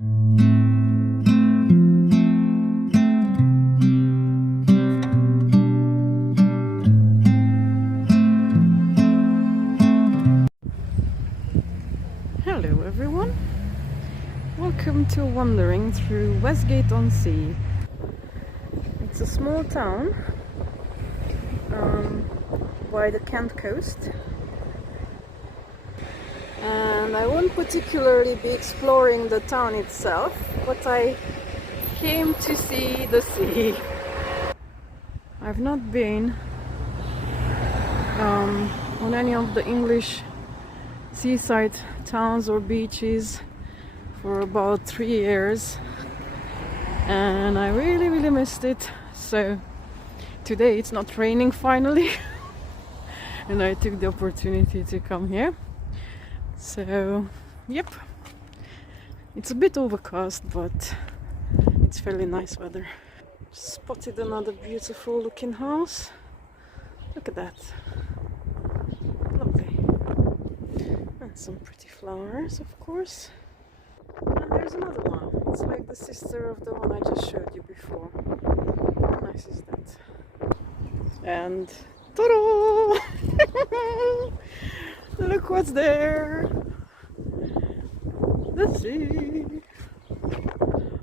Hello everyone, welcome to wandering through Westgate-on-Sea. It's a small town by the Kent coast, and I won't particularly be exploring the town itself, but I came to see the sea. I've not been on any of the English seaside towns or beaches for about 3 years, and I really missed it. So today it's not raining finally and I took the opportunity to come here. So yep, it's a bit overcast, but it's fairly nice weather. Spotted another beautiful looking house. Look at that, lovely. And some pretty flowers, of course. And there's another one. It's like the sister of the one I just showed you before. How nice is that? And ta-da! Look what's there! The sea!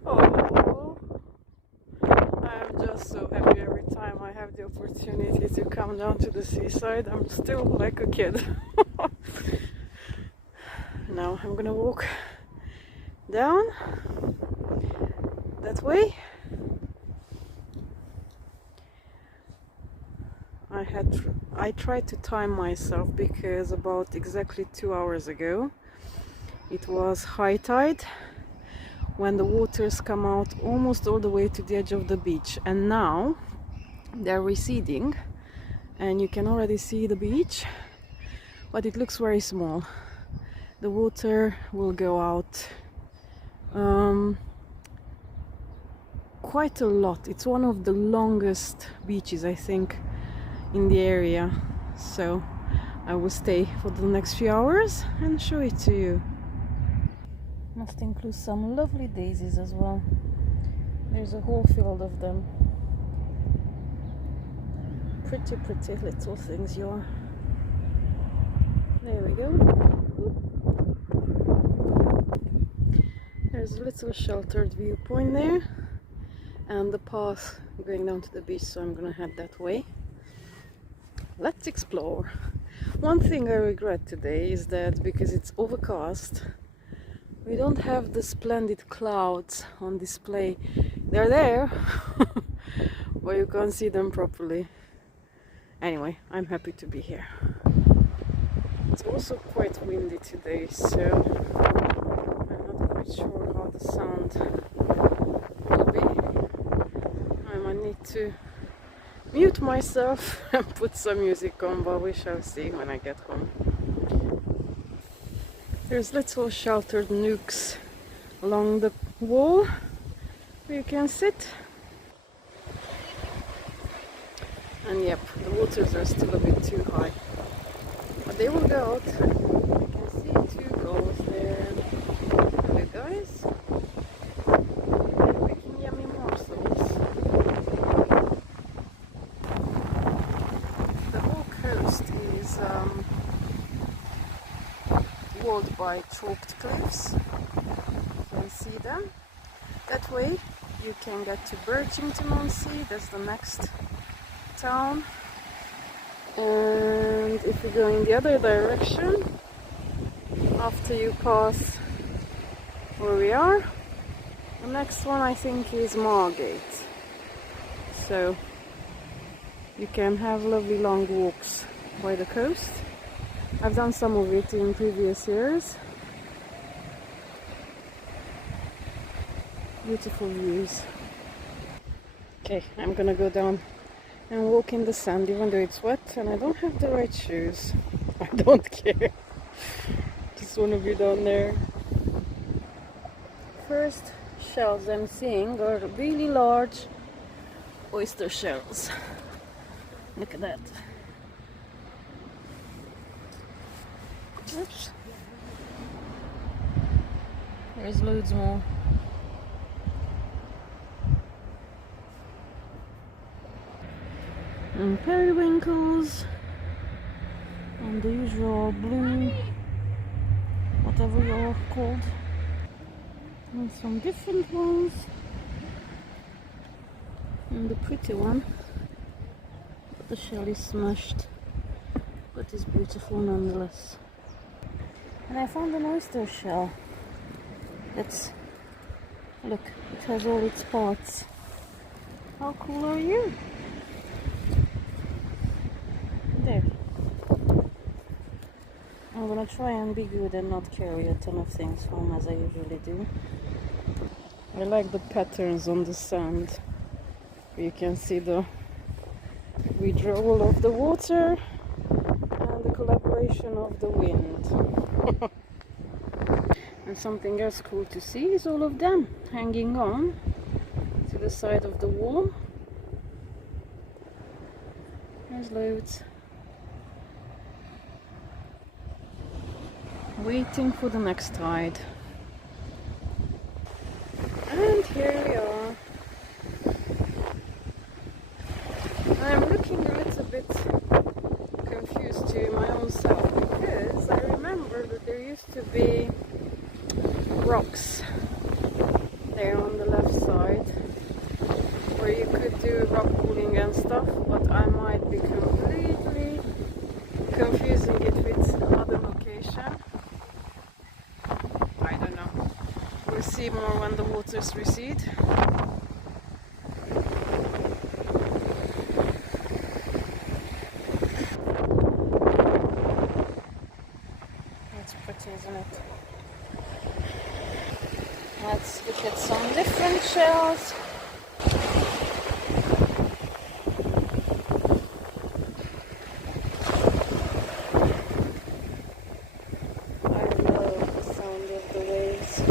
Oh, I'm just so happy every time I have the opportunity to come down to the seaside. I'm still like a kid. Now I'm gonna walk down that way. I tried to time myself because about exactly 2 hours ago it was high tide when the waters come out almost all the way to the edge of the beach, and now they're receding and you can already see the beach, but it looks very small. The water will go out quite a lot. It's one of the longest beaches, I think, in the area, so I will stay for the next few hours and show it to you. Must include some lovely daisies as well. There's a whole field of them. Pretty little things you are. There we go. There's a little sheltered viewpoint there and the path going down to the beach, so I'm gonna head that way. Let's explore. One thing I regret today is that because it's overcast, we don't have the splendid clouds on display. They're there, but you can't see them properly. Anyway, I'm happy to be here. It's also quite windy today, so I'm not quite sure how the sound will be. I might need to mute myself and put some music on, but we shall see when I get home. There's little sheltered nooks along the wall where you can sit. And yep, the waters are still a bit too high, but they will go out. You can see 2 gulls there. Hello guys. They're making yummy morsels. The whole coast is walled by chalked cliffs. You can see them. That way you can get to Westgate-on-Sea. That's the next town. And if you go in the other direction, after you pass where we are, the next one I think is Margate. So you can have lovely long walks by the coast. I've done some of it in previous years. Beautiful views. Okay, I'm gonna go down and walk in the sand even though it's wet and I don't have the right shoes. I don't care. Just want to be down there. First shells I'm seeing are really large oyster shells. Look at that. Oops. There's loads more. And periwinkles. And the usual blue, whatever you're called. And some different ones. And the pretty one. The shell is smashed, but it's beautiful nonetheless. And I found an oyster shell. Look, it has all its parts. How cool are you? There. I'm gonna try and be good and not carry a ton of things home as I usually do. I like the patterns on the sand. You can see the withdrawal of the water and the collaboration of the wind. And something else cool to see is all of them hanging on to the side of the wall. There's loads. Waiting for the next tide. And here we are. I'm looking a little bit confused to my own self because I remember that there used to be rocks there on the left side where you could do rock pooling and stuff, but I might be completely confusing it with another location. I don't know. We'll see more when the waters recede. That's pretty, isn't it? Let's look at some different shells. I love the sound of the waves.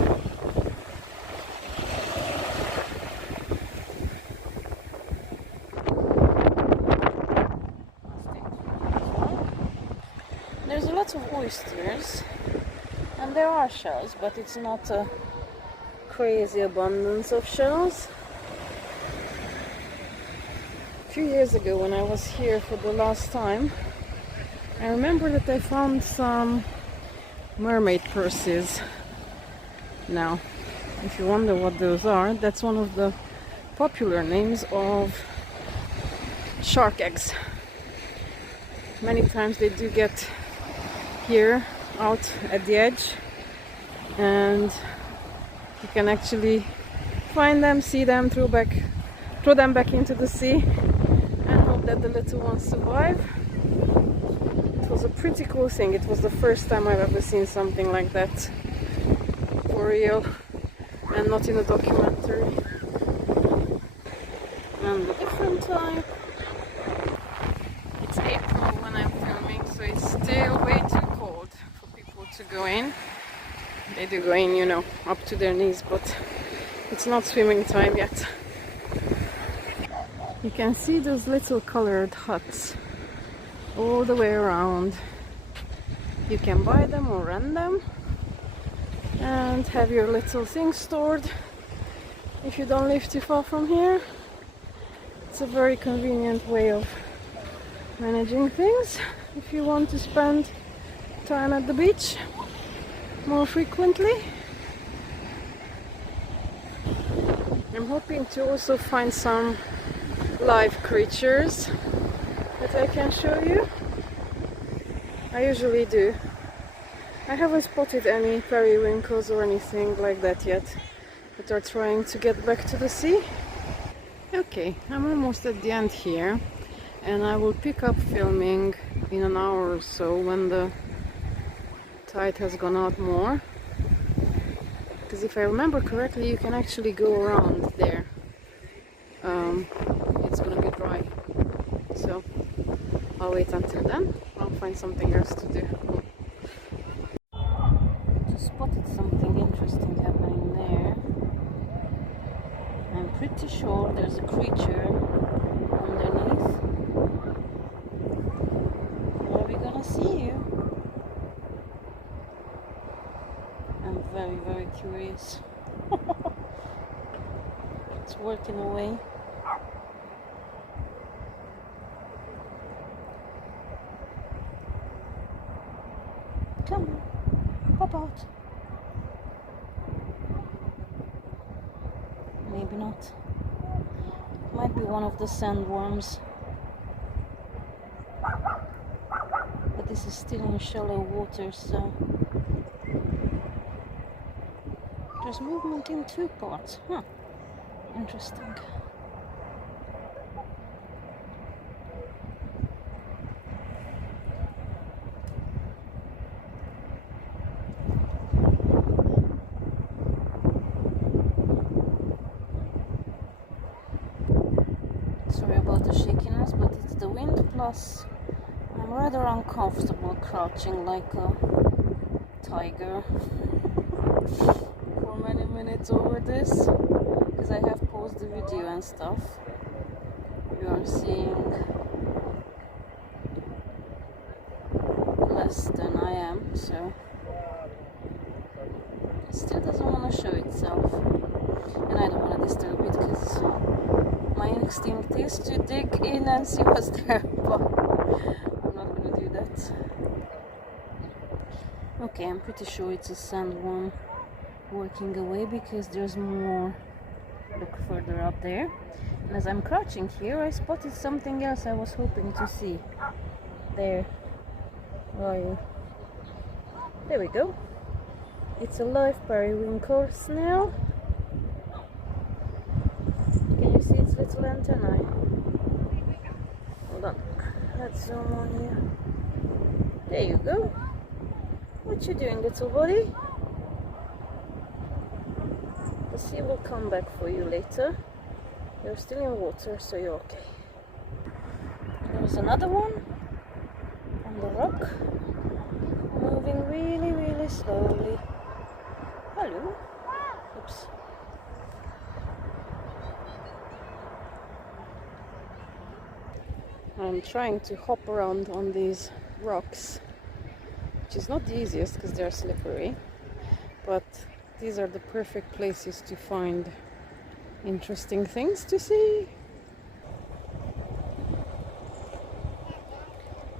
There's a lot of oysters, and there are shells, but it's not a crazy abundance of shells. A few years ago when I was here for the last time, I remember that I found some mermaid purses. Now, if you wonder what those are, that's one of the popular names of shark eggs. Many times they do get here out at the edge, and you can actually find them, see them, throw them back into the sea and hope that the little ones survive. It was a pretty cool thing. It was the first time I've ever seen something like that for real and not in a documentary. And a different type. It's April when I'm filming, so it's still way too cold for people to go in. They do go in, you know, up to their knees, but it's not swimming time yet. You can see those little colored huts all the way around. You can buy them or rent them and have your little things stored if you don't live too far from here. It's a very convenient way of managing things if you want to spend time at the beach more frequently. I'm hoping to also find some live creatures that I can show you. I usually do. I haven't spotted any periwinkles or anything like that yet that are trying to get back to the sea. Okay, I'm almost at the end here, and I will pick up filming in an hour or so when the tide has gone out more, because if I remember correctly you can actually go around there. It's gonna be dry, so I'll wait until then. I'll find something else to do. Just spotted something interesting happening there. I'm pretty sure there's a creature underneath. Are we gonna see you? I'm very, very curious. It's working away. Come on, pop out. Maybe not. Might be one of the sandworms. But this is still in shallow water, so there's movement in two parts. Huh. Interesting. Sorry about the shakiness, but it's the wind, plus I'm rather uncomfortable crouching like a tiger for many minutes over this, because I have paused the video and stuff. You are seeing less than I am, so it still doesn't want to show itself, and I don't want to disturb it because my instinct is to dig in and see what's there, but I'm not going to do that. Okay, I'm pretty sure it's a sandworm working away because there's more. Look further up there. And as I'm crouching here, I spotted something else I was hoping to see. There. Where are you? There we go. It's a live periwinkle snail. Can you see its little antennae? Hold on. Let's zoom on you. There you go. What you doing, little buddy? The sea will come back for you later. You're still in water, so you're okay. There's another one on the rock, moving really, really slowly. Hello. Oops. I'm trying to hop around on these rocks, which is not the easiest because they're slippery, but these are the perfect places to find interesting things to see.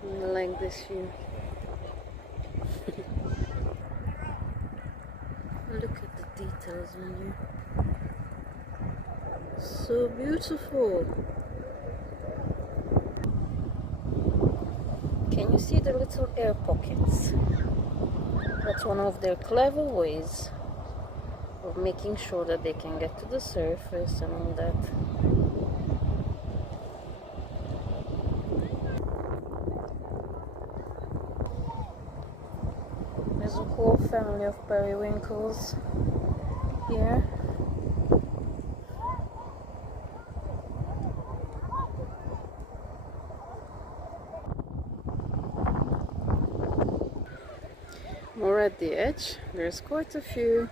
I like this view. Look at the details on you. So beautiful. Can you see the little air pockets? That's one of their clever ways of making sure that they can get to the surface and all that. There's a whole family of periwinkles here. More at the edge, there's quite a few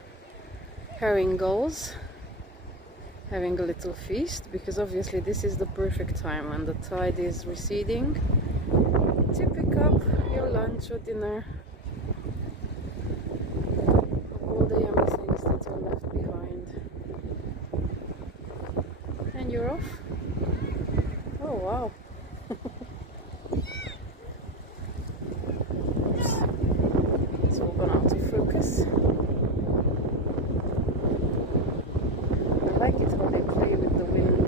herring gulls having a little feast, because obviously this is the perfect time when the tide is receding to pick up your lunch or dinner, all the yummy things that are left behind, and you're off. Oh wow. It's all gone out of focus. I like it how they play with the wind.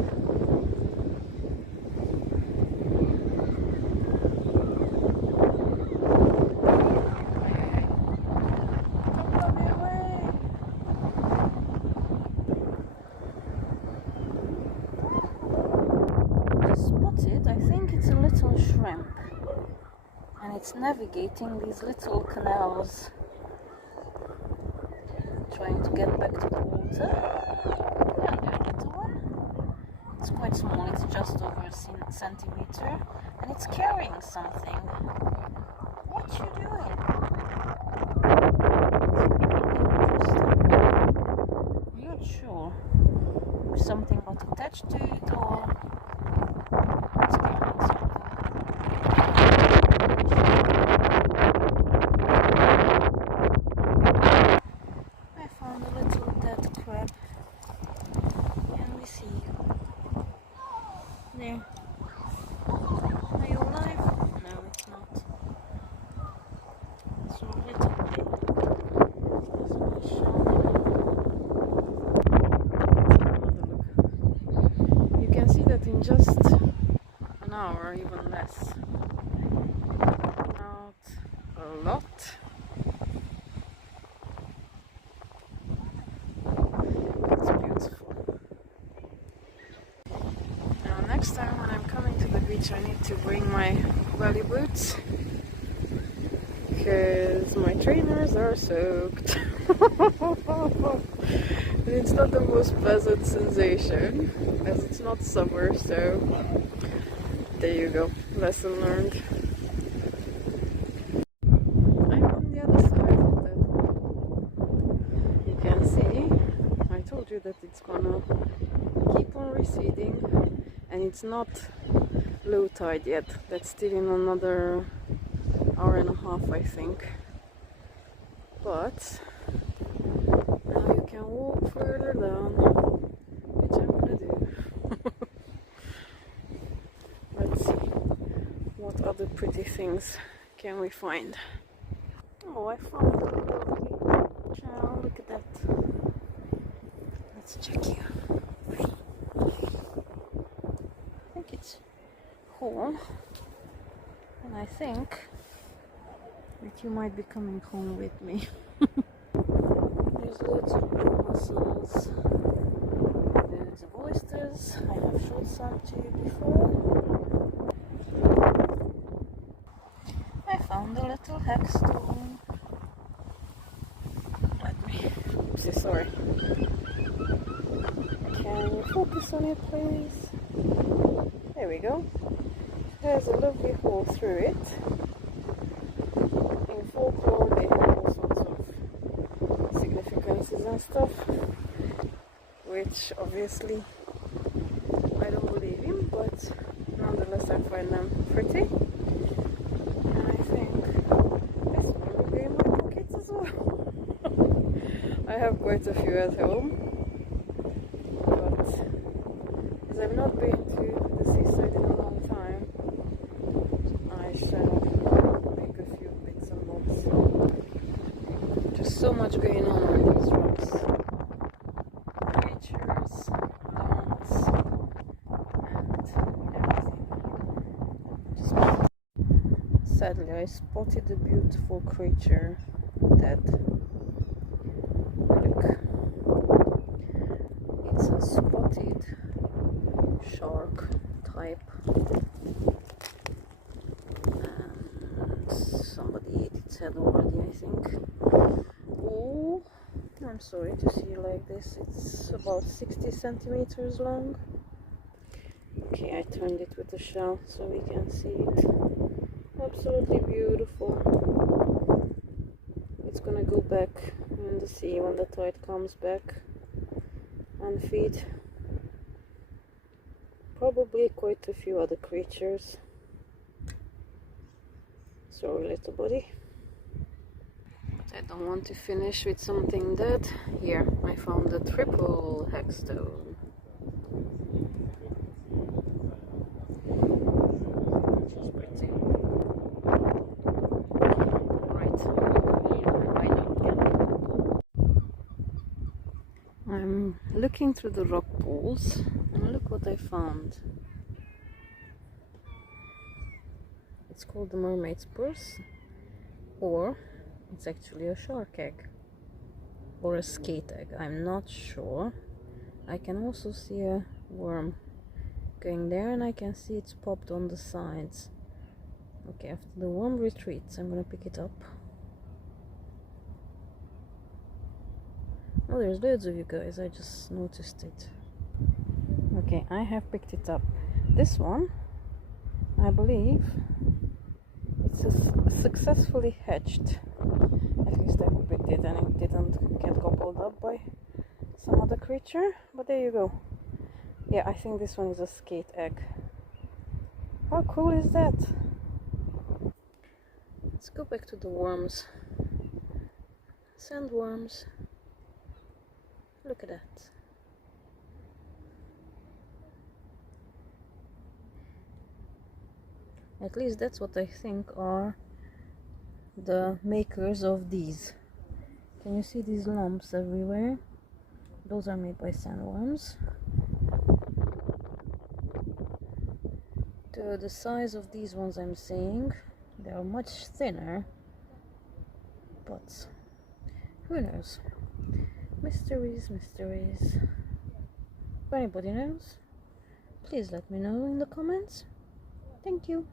Don't blow me away! Just spotted, I think it's a little shrimp. And it's navigating these little canals, trying to get back to the water. And there's a little one. It's quite small, it's just over a centimeter, and it's carrying something. What you doing? I'm not sure. There's something not attached to it, or it's carrying something. I found a that in just an hour, even less. Out a lot. It's beautiful. Now next time when I'm coming to the beach I need to bring my welly boots because my trainers are soaked. And it's not the most pleasant sensation as it's not summer, so there you go, lesson learned. I'm on the other side of that one. You can see, I told you that it's gonna keep on receding and it's not low tide yet. That's still in another hour and a half, I think. But now you can walk further down, which I'm gonna do. Let's see what other pretty things can we find. Oh, I found a lovely shell. Look at that. Let's check here. I think it's whole, and I think that you might be coming home with me. There's loads of blue mussels, loads of oysters. I have showed some to you before. I found a little hagstone. Let me, oopsie, sorry. Can you focus on it, please? There we go. There's a lovely hole through it. In folklore they have all sorts of significances and stuff, which obviously I don't believe in, but nonetheless I find them pretty. And I think this one will be in my pockets as well. I have quite a few at home, but as I've not been to the seaside in a long time, I shall pick a few bits and bobs. Just so much going on these rocks. Creatures, plants, and everything. Sadly, I spotted a beautiful creature dead. Look. It's a spotted shark type. And somebody ate its head already, I think. Oh, I'm sorry to see you like this. It's about 60 centimeters long. Okay, I turned it with the shell so we can see it. Absolutely beautiful. It's gonna go back in the sea when the tide comes back and feed probably quite a few other creatures. Sorry, little buddy. But I don't want to finish with something dead. Here, I found a triple hagstone. She's pretty. I'm looking through the rock pools and look what I found. It's called the mermaid's purse, or it's actually a shark egg or a skate egg. I'm not sure. I can also see a worm going there, and I can see it's popped on the sides. Okay, after the worm retreats, I'm gonna pick it up. Oh, there's loads of you guys, I just noticed it. Okay, I have picked it up. This one, I believe, it's successfully hatched. At least I hope it did, and it didn't get gobbled up by some other creature. But there you go. Yeah, I think this one is a skate egg. How cool is that? Let's go back to the worms. Sandworms. Look at that. At least that's what I think are the makers of these. Can you see these lumps everywhere? Those are made by sandworms. to the size of these ones I'm seeing. They are much thinner, but who knows? Mysteries, mysteries. If anybody knows, please let me know in the comments. Thank you.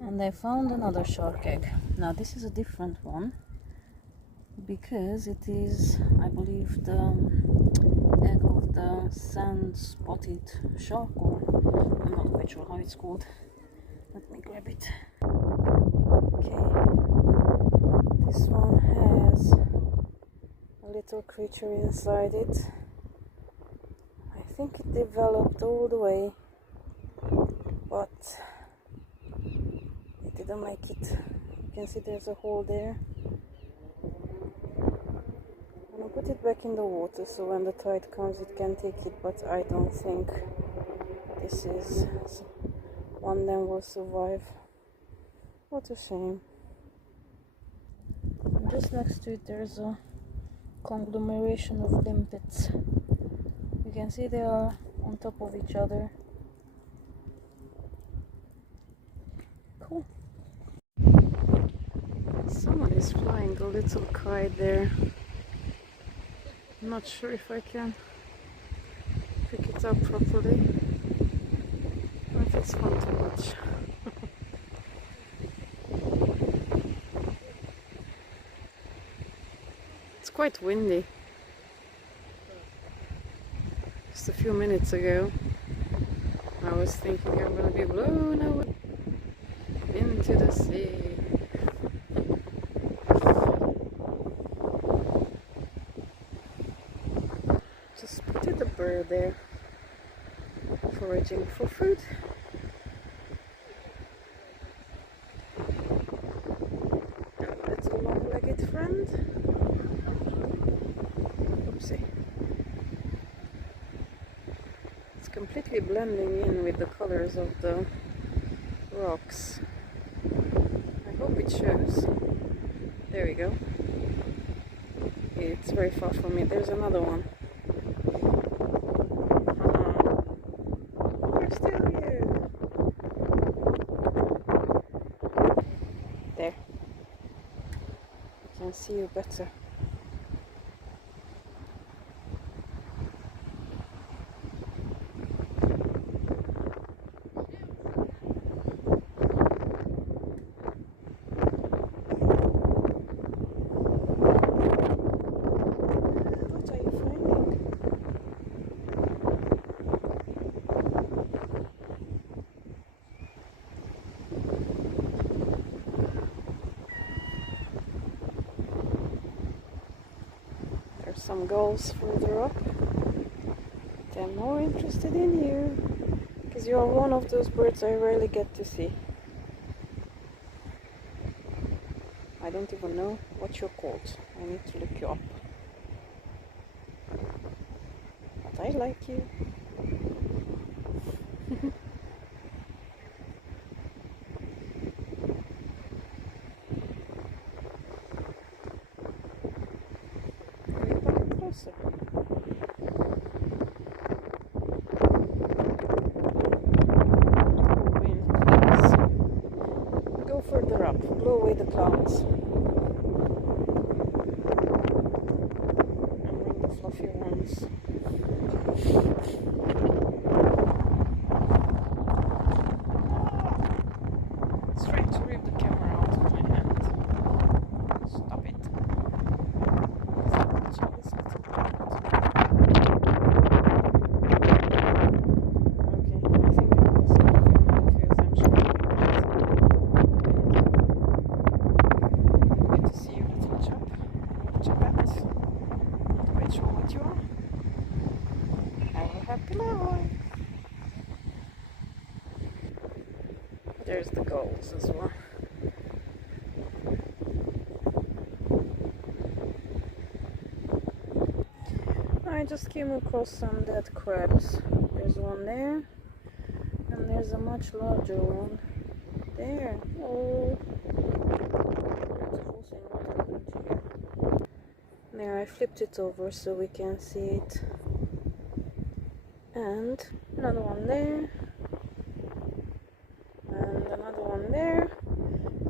And I found another shark egg. Now this is a different one because it is, I believe, the egg of the sand-spotted shark, or I'm not quite sure how it's called. Let me grab it. Okay, this one has a little creature inside it. I think it developed all the way, but it didn't make it. You can see there's a hole there. I'm gonna put it back in the water so when the tide comes it can take it, but I don't think this is one that will survive. What a shame. And just next to it there's a conglomeration of limpets. You can see they are on top of each other. Cool. Someone is flying a little kite there. I'm not sure if I can pick it up properly, but it's fun to watch. It's quite windy. Just a few minutes ago I was thinking I'm gonna be blown away into the sea. Just spotted a bird there foraging for food. A little long-legged friend. Oopsie. It's completely blending in with the colors of the rocks. I hope it shows. There we go. It's very far from me. There's another one. We're still here. There. I can see you better. Some gulls further up. They're more interested in you because you're one of those birds I rarely get to see. I don't even know what you're called. I need to look you up. But I like you. Closer. Go further up, blow away the clouds. And bring the fluffy ones. It's trying to rip the camera out of my hand. Stop it. There's the gulls as well. I just came across some dead crabs. There's one there, and there's a much larger one there. Oh, there, I flipped it over so we can see it. And another one there. there.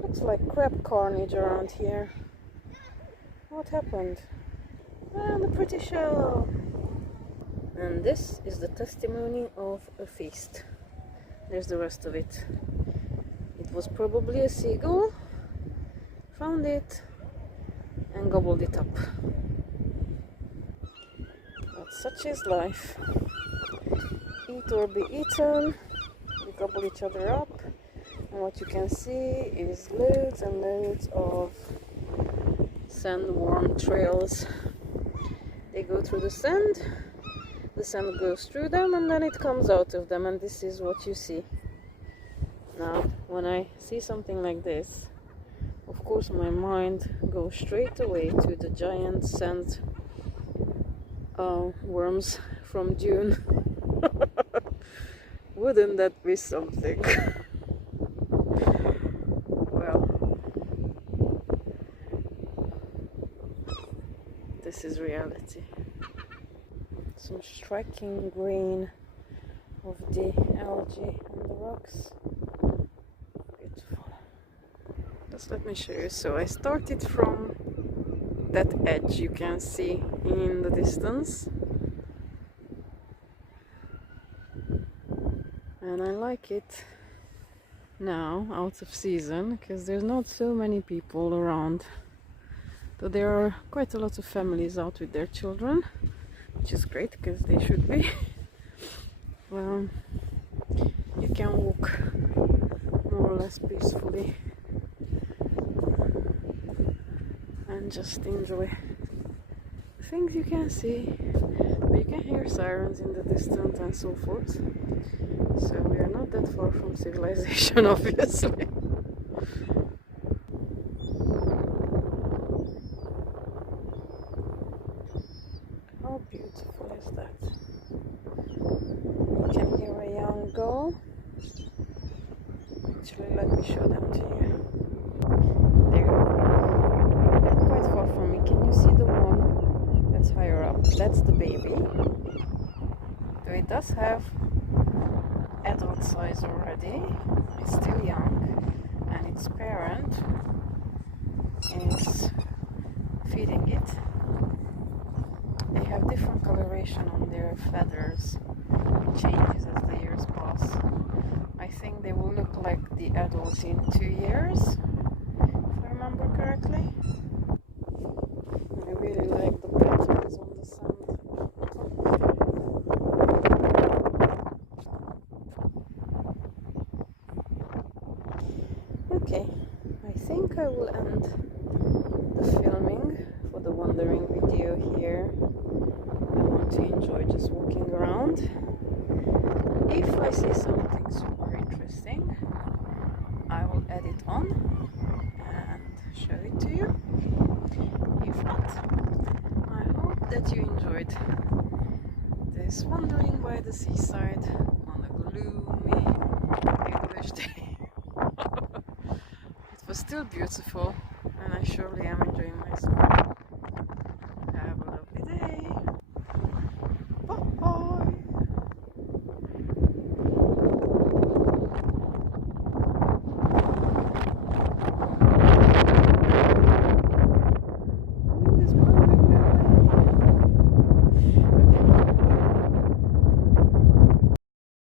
Looks like crab carnage around here. What happened? And a pretty shell. And this is the testimony of a feast. There's the rest of it. It was probably a seagull. Found it and gobbled it up. But such is life. Eat or be eaten. We gobble each other up. And what you can see is loads and loads of sandworm trails. They go through the sand goes through them, and then it comes out of them, and this is what you see. Now, when I see something like this, of course my mind goes straight away to the giant sand worms from June. Wouldn't that be something? Well, this is reality. Some striking green of the algae on the rocks. Beautiful. Just let me show you. So I started from that edge you can see in the distance. And I like it now, out of season, because there's not so many people around. So there are quite a lot of families out with their children, which is great because they should be. Well, you can walk more or less peacefully and just enjoy the things you can see. But you can hear sirens in the distance and so forth. So we are not that far from civilization, obviously. How beautiful is that? You can hear a young gull. Actually, let me show them to you. There. They're quite far from me. Can you see the one that's higher up? That's the baby. So it does have adult size already. It's still young, and its parent is feeding it. They have different coloration on their feathers. It changes as the years pass. I think they will look like the adults in 2 years, if I remember correctly. I really like the patterns on the sand. Okay, I think I will end the filming for the wandering video here. I want to enjoy just walking around. If I see something super interesting, I will add it on and show it to you. If not, I hope that you enjoyed this wandering by the seaside on a gloomy English day. It was still beautiful, and I surely am enjoying myself.